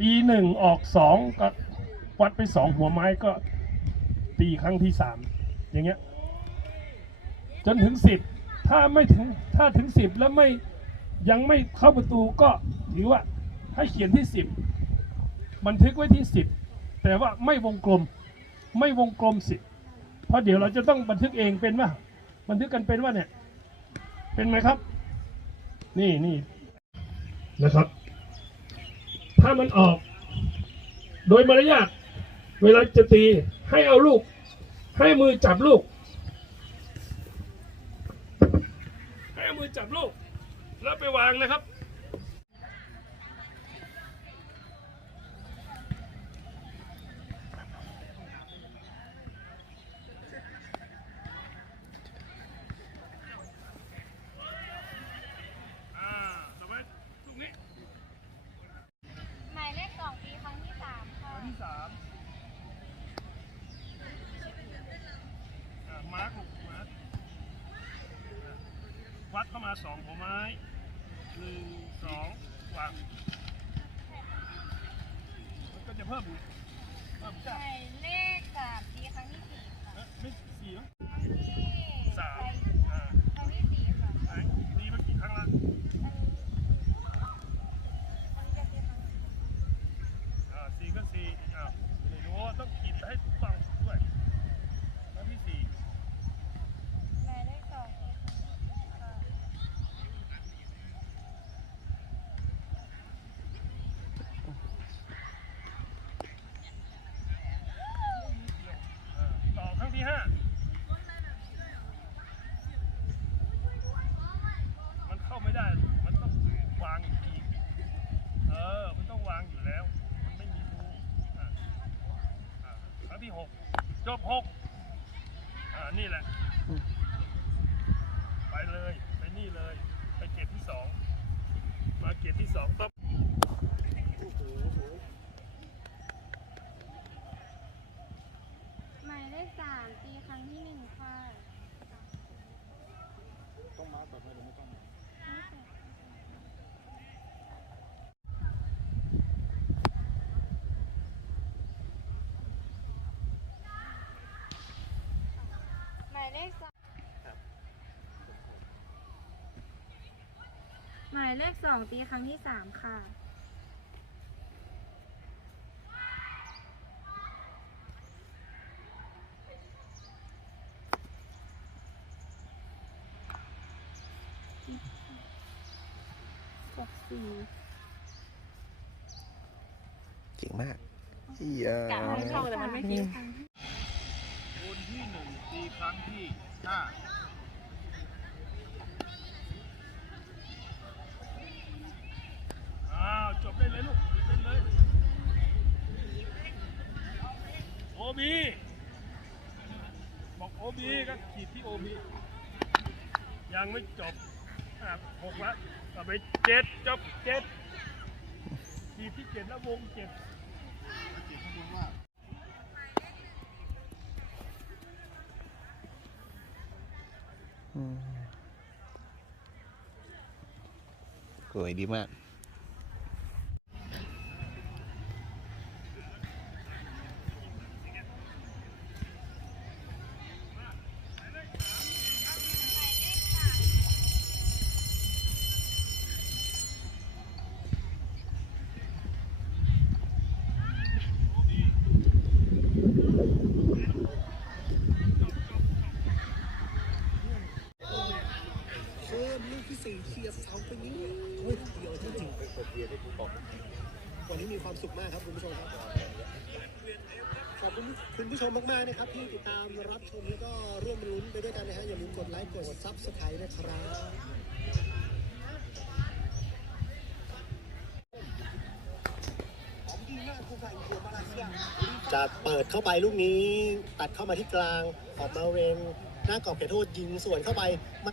ตีหนึ่งออกสองก็วัดไปสองหัวไม้ก็ตีครั้งที่สามอย่างเงี้ย จนถึงสิบถ้าไม่ถึงถ้าถึงสิบแล้วไม่ยังไม่เข้าประตูก็ถือว่าให้เขียนที่สิบบันทึกไว้ที่สิบแต่ว่าไม่วงกลมไม่วงกลมสิบเพราะเดี๋ยวเราจะต้องบันทึกเองเป็นว่าบันทึกกันเป็นว่าเนี่ย เป็นไหมครับ นี่นี่นะครับ ถ้ามันออก โดยมารยาทเวลาจะตีให้เอาลูก ให้มือจับลูก ให้มือจับลูก แล้วไปวางนะครับ อ่าต่อไปลูกนี้ หมายเลขสองปีครั้งที่สามค่ะ อันที่สามอ่ามาร์กลูกมาร์กอ่าวัดเข้า มาสองหัวไม้หนึ่งสองวางมันก็จะเพิ่มอีกเพิ่มหจ้ามายเลขสามปีครั้งที่สี่ค่ะเอ๊ะไม่สี่มั้ง ครั้งที่ สามอ่า ครั้งที่สี่ค่ะ ไหนตีมากี่ครั้งละ อันนี้อันนี้จะเป็นครั้งที่ อ่าสี่ก็สี่อ้าวไม่รู้ว่าต้องขีดให้ถูกต้องด้วยครั้งที่สี่ หมายเลขสองปีครั้งที่สี่ค่ะ อ่าต่อครั้งที่ห้ามันเข้าไม่ได้ มันต้องวางอีกทีเออ มันต้องวางอยู่แล้ว มันไม่มีรูอะอะครั้งที่หก จบหกอ่านี่แหละ ไปเลย ไปนี่เลย ไปเกตที่สอง มาเกตที่สองต้องอ้โห หมายเลขสามปีครั้งที่หนึ่งค่ะ ต้องมาร์กแบบไหนหรือไม่ต้อง หมายเลขสองหมายเลขสองตีครั้งที่สามค่ะกดสี่ เก่งมากเอียกะให้เข้าแต่มันไม่ทิ้งครั้งคูณที่หนึ่งตี ครั้งที่ห้าอ้าวจบได้เลยลูกจบได้เลยโอบีบอกโอบีก็ขีดที่โอบียังไม่จบหกละต่อไปเจ็ดจบเจ็ดขีดที่เจ็ดแล้ววงเจ็ด ตีข้างบนว่า อืม สวยดีมาก สี่เฉียบเสาไปนี้โอ้ยเดียวที่จริงวันนี้มีความสุขมากครับคุณผู้ชมครับขอบคุณคุณผู้ชมมากๆนะครับที่ติดตามรับชมแล้วก็ร่วมลุ้นไปด้วยกันนะฮะอย่าลืมกดไลค์กดซับสไครต์นะครับจะเปิดเข้าไปลูกนี้ตัดเข้ามาที่กลางออกมาเวนหน้ากรอบเขตโทษยิงสวนเข้าไปมา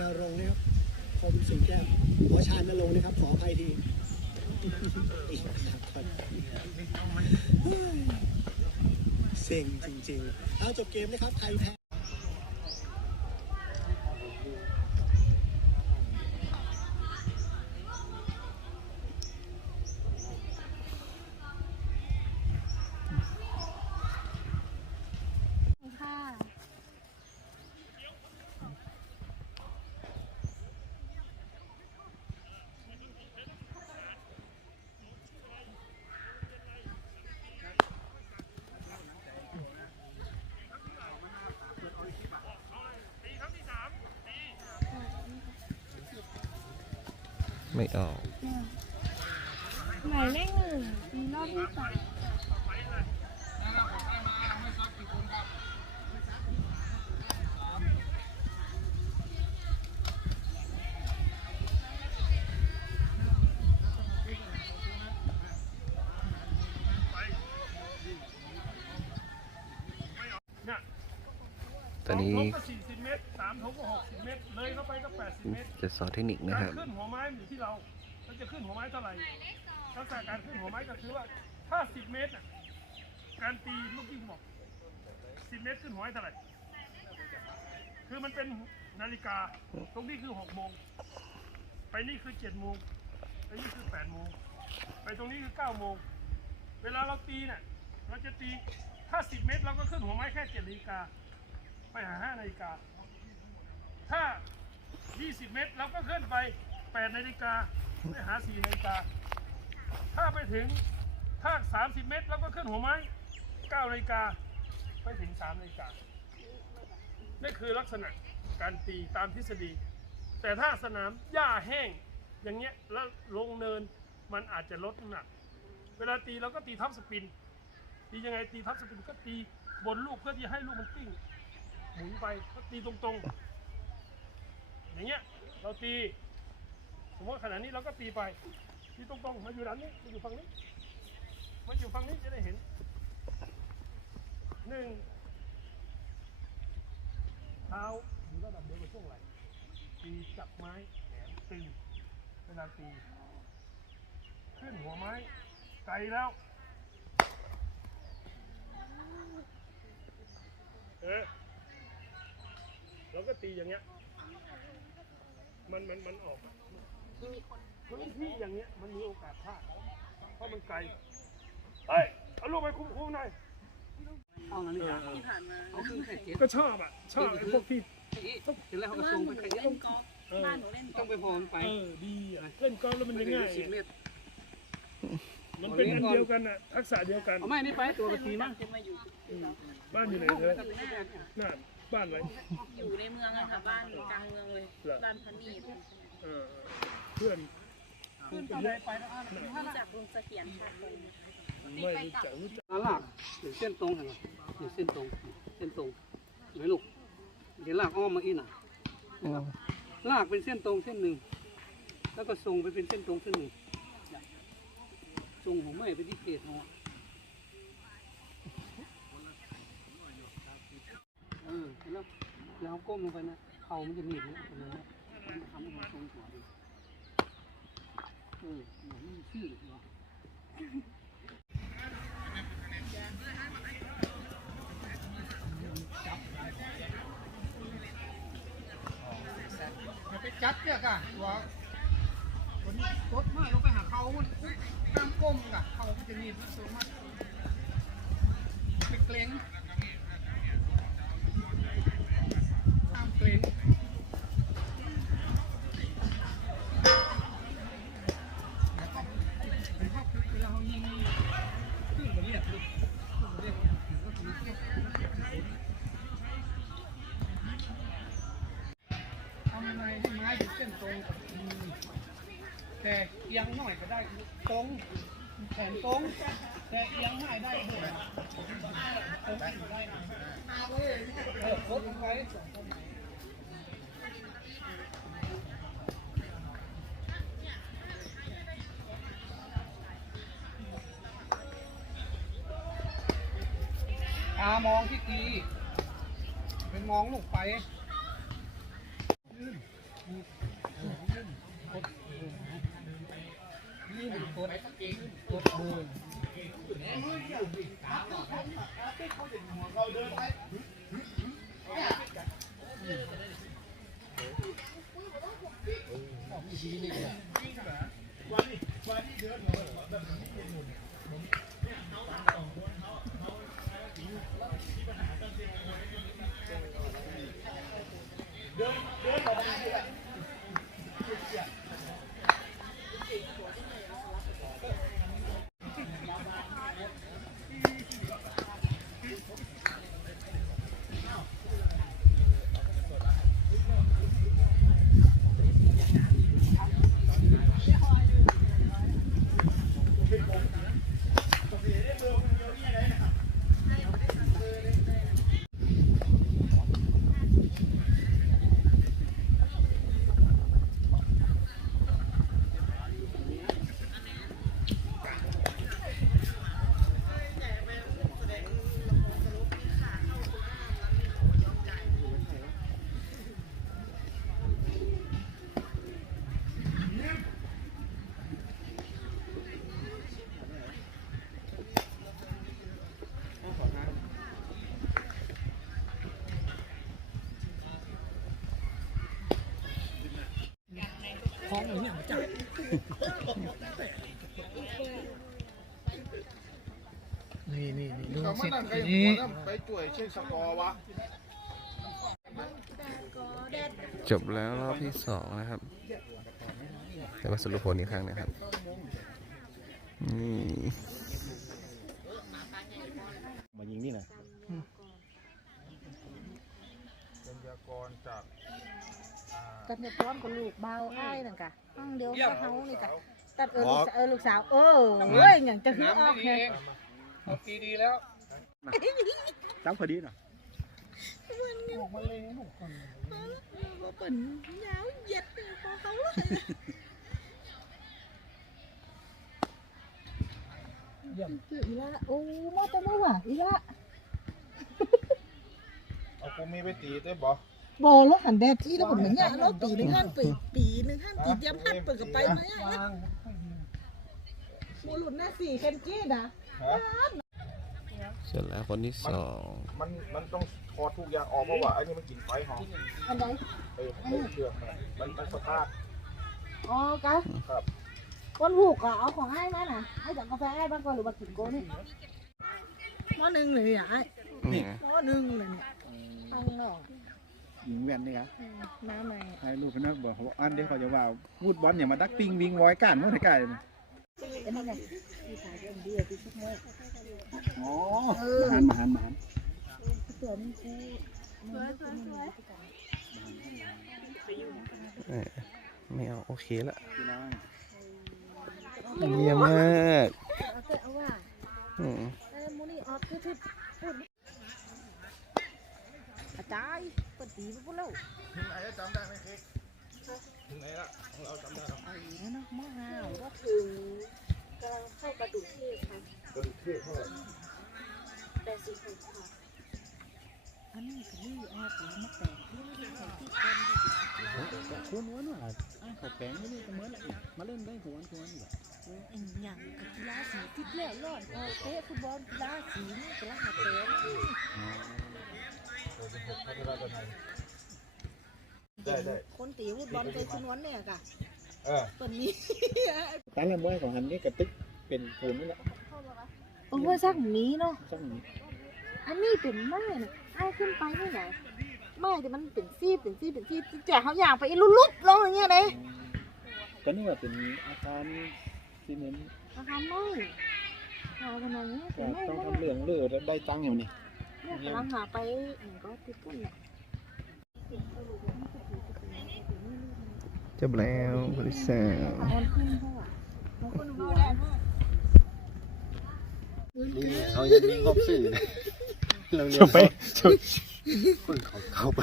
นรงค์นะครับคมสิงแก้วขอชาญนรงค์นะครับ ขออภัยทีอีกครับเซ็งจริงๆ เอาจบเกมนะครับไทยแพ้ ค่ะ ไม่ออกหมายเลขหนึ่งมีรอบที่สาม เนี่ย ตอนนี้ สงทงก็สี่สิบเมตรสามทงก็หกสิบเมตร เลยเข้าไปก็แปดสิบเมตร จะสอนเทคนิคนะการครับ ขึ้นหัวไม้มันอยู่ที่เราเราจะขึ้นหัวไม้เท่าไหร่ลักษณะการขึ้นหัวไม้ก็คือว่าถ้าสิบเมตรน่ะการตีลูกยิงบอกสิบเมตรขึ้นหัวไม้เท่าไหร่คือมันเป็นนาฬิกา ตรงนี้คือหกโมงไปนี่คือเจ็ดโมงไปนี่คือแปดโมงไปตรงนี้คือเก้าโมงเวลาเราตีเนี่ยเราจะตีถ้าสิบเมตรเราก็ขึ้นหัวไม้แค่เจ็ดนาฬิกาไปหาห้านาฬิกา ถ้า 20 เมตรเราก็ขึ้นไป8นาฬิกาไปหา4นาฬิกา ถ้าไปถึงถ้า30 เมตรเราก็ขึ้นหัวไม้9นาฬิกาไปถึง3นาฬิกานี่คือลักษณะการตีตามทฤษฎี แต่ถ้าสนามหญ้าแห้งอย่างเงี้ยแล้วลงเนินมันอาจจะลดน้ำหนัก เวลาตีเราก็ตีทับสปิน ตียังไงตีทับสปินก็ตีบนลูกเพื่อที่ให้ลูกมันติ้งหมุนไปก็ตีตรงๆ อย่างเงี้ยเราตี สมมติขณะนี้เราก็ตีไปตีตรงๆมาอยู่ด้านนี้มาอยู่ฝั่งนี้มาอยู่ฝั่งนี้จะได้เห็นหนึ่งเท้าอยู่ระดับเดียวกับช่วงไหล่ตีจับไม้แขนตึงเวลาตี ขึ้นหัวไม้ไกลแล้ว เออเราก็ตีอย่างเงี้ย มันมันมันออกอะคือพื้นที่อย่างเงี้ยมันมีโอกาสพลาดเพราะมันไกลเฮ้ยเอาลูกไปคุ้มๆหน่อยเอานาฬิกาที่ผ่านมาเอาขึ้นแค่เจ็ดก็ชอบอะชอบไอ้พวกที่เสร็จแล้วเขาก็ส่งไปแค่เจ็ดเออบ้านหนูเล่นกอต้อล์งฟไปพอมันไปเออดีอะเล่นกอล์ฟแล้วมันไม่ยังถึงง่ายสิบไงเมตรมันเป็นอันเดียวกันอะทักษะเดียวกันเอาไม่นี่ไปตัวกระตีมั้งจะมาอยู่บ้านอยู่ไหนเลยอยู่หน้าน่า บ้านไหนอยู่ในเมืองอะค่ะบ้านกลางเมืองเลยเหรอบ้านพันนีดเออเพื่อนขึ้นไปได้ไปแล้วรู้จักลุงเสถียรชาติเลยไม่รู้จักรู้จักลากหรือเส้นตรงเห็นไหมหรือเส้นตรงเส้นตรงเห็นไหมลูกเดี๋ยวลากอ้อมมาอีกน่ะลากเป็นเส้นตรงเส้นหนึ่งแล้วก็ส่งไปเป็นเส้นตรงเส้นหนึ่งส่งของไม่ไปที่เขตหัว เออเห็นแล้วแล้วก้มลงไปนะเขามันจะหนีบเนี่ยตรงนั้นนะมันทำให้มันตรงหัวดีเออเหมือนมีชื่อเหรออย่าไปจัดเนี่ยกะตัวคนกดมากลงไปหาเขามันห้ามก้มกะเขาจะหนีบมันสูงมากเป็นเวลาเขายิง แต่เอียงหน่อยก็ได้ตรงแขนตรงแต่เอียงไม่ได้เหรอตรงได้นะเออโคตรไว้ ตามองที่ตีเป็นมองลูกไปยื่นกดกดมือชีวิตนี่แหละ Don't, don't. งใครนี่หัวน้ำไปจ่วยเช็คสกอร์วะจบแล้วรอบที่สองนะครับเดี๋ยวมาสรุปผลอีกครั้งนะครับนี่มายิงนี่นะเป็นยากรจากตัดเนี่ยพร้อมกับลูกเบาอ้ายนั่นกะห้องเดียวกับเฮานี่กะตัดเออลูกสาวเออลูกสาวเออเว้ยอย่างจะคืออน้ำอไม่กดีเนี่ย เองเอาปีดีแล้วตั้งพอดีนะบ่เปิ่นยาวเหย็ดเลยพอเขาเลยอีละโอ้มาแต่เมื่อวานอีละเอากูมีไปตีได้บ่บอแล้วหันแดดที่แล้วผมเหมือนเนี่ยเราปีหนึ่งห้านปีปีหนึ่งห้านปีเตรียมห้านเปิดกับไปมาอย่างละบุรุษหน้าสี่เคนจี้นะ ฮะเสร็จแล้วคนที่สองมันมันต้องถอดทุกอย่างออกเพราะว่าไอ้นี่มันกินไฟหอมอันใดไอ้ไอ้เครื่องมันมันมันสตาร์ทอ๋อกะครับคนหูกอะเอาของไอ้มาน่ะไอ้จากกาแฟไอ้บ้างก่อนหรือมากินโก้นี่หม้อหนึ่งเลยอะไอ้นี่ไงหม้อหนึ่งเลยเนี่ยตั้งหน่อยิงแว่นนี่ครับอืมน้ำใหม่ให้ลูกเขานะบอกเขาอันเดียวเขาจะว่าพูดบอลอย่ามาดักปิงวิงวอยกันเมื่อไหร่กันอันนี้ไงที่ขายเป็น เบียร์ที่ชุดแม่อ๋อมาหันมาหันมาหันเสือมันคือสวยสวยสวยเออไม่เอาโอเคละเยี่ยมมากอืมกคือที่พูดอาจารย์ปฏิบัติแล้ว ถึงไหนล้วจำได้ไหมเค้กถึงเราจำได้แล้วไอ้นั่นเนาะหม้อห้าวก็ถึงกำลังเข้ากระดูกเทพค่ะกระดูกเทพเท่าไหร่แปดสิบหกค่ะอันนี้ก็นี่ออกแล้วมาแตกที่ที่ใส่ที่คนชวนวนว่าเขาแปลงไม่ได้จะเสมอละมาเล่นได้หัวชวนแบบไอ้หยังกับกีฬาสีที่แล้วรอดเอเตะฟุตบอลกีฬาสีนี่กีฬาหาเตะพัฒนาตัว ไหนได้ได้คนตีฟุตบอลเคยคุณวันเนี่ยกะเออตอนนี้ตั้งแต่มวยของหันนี่กระตึกเป็นปูนนี่แหละโอ้ยสักนี้เนาะสักนี้อันนี้เป็นไม้น่ะไอ้ขึ้นไปนี่ไหนไม้แต่มันเป็นซีบเป็นซีบเป็นซีบแจกเขาอย่างไปอีลุลุบลงอย่างเงี้ยเลยก็นี่ว่าเป็นอาคารซีเมนต์ราคาไม้เอาขนาดนี้ก็เป็นไม้ต้องไม้ทำเรื่องเลือดได้ตังค์อย่างนี้เนี่ยกำลังหาไปหนึ่งก็ติดกันเนี่ย จบแล้วคนที่สามเอาขึ้นเท่าไหร่เอาขึ้นเท่าไหร่เขายังมีงบสื่อเราเรียนไปคนเขาเขาไป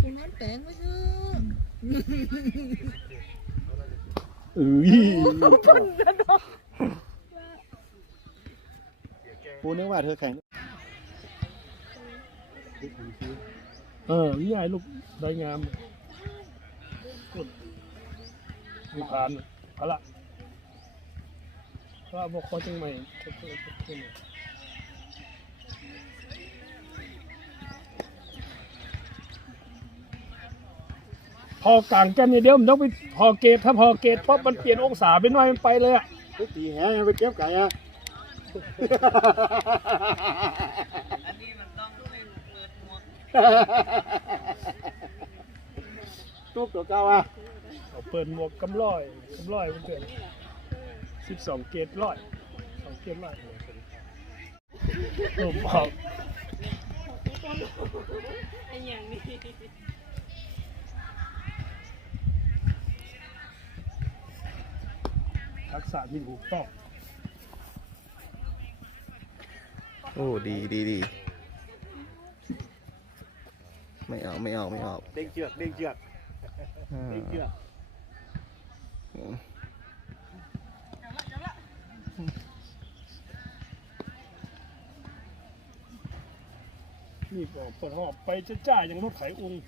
คุณนั้นแต่งไม่ซื้อเอ้ยปูนึกว่าเธอแข่งเออนี่ไอ้ลูกได้งาม ลูกผ่านเอาละว่าบอกเขาจังไหมจะเพิ่มขึ้นพอกลางกันเนี่ยเดี๋ยวมันต้องไปพอเกตถ้าพอเกตเพราะมันเปลี่ยนองศาไปหน่อยมันไปเลยอะไปตีแหยังไปเก็บไก่อะตุ๊ก ตัวเก่าอะเอาเปิดหมวกกำร้อยกำร้อยมันเกินสิบสองเกตร้อยสองเกตร้อยผมบอกทักษะที่ถูกต้องโอ้ดีดีดีไม่เอาไม่เอาไม่เอาเด้งเชือกเด้งเชือก นี่บอกเปิดหอบไปจะจ้าอย่างรถไถองค์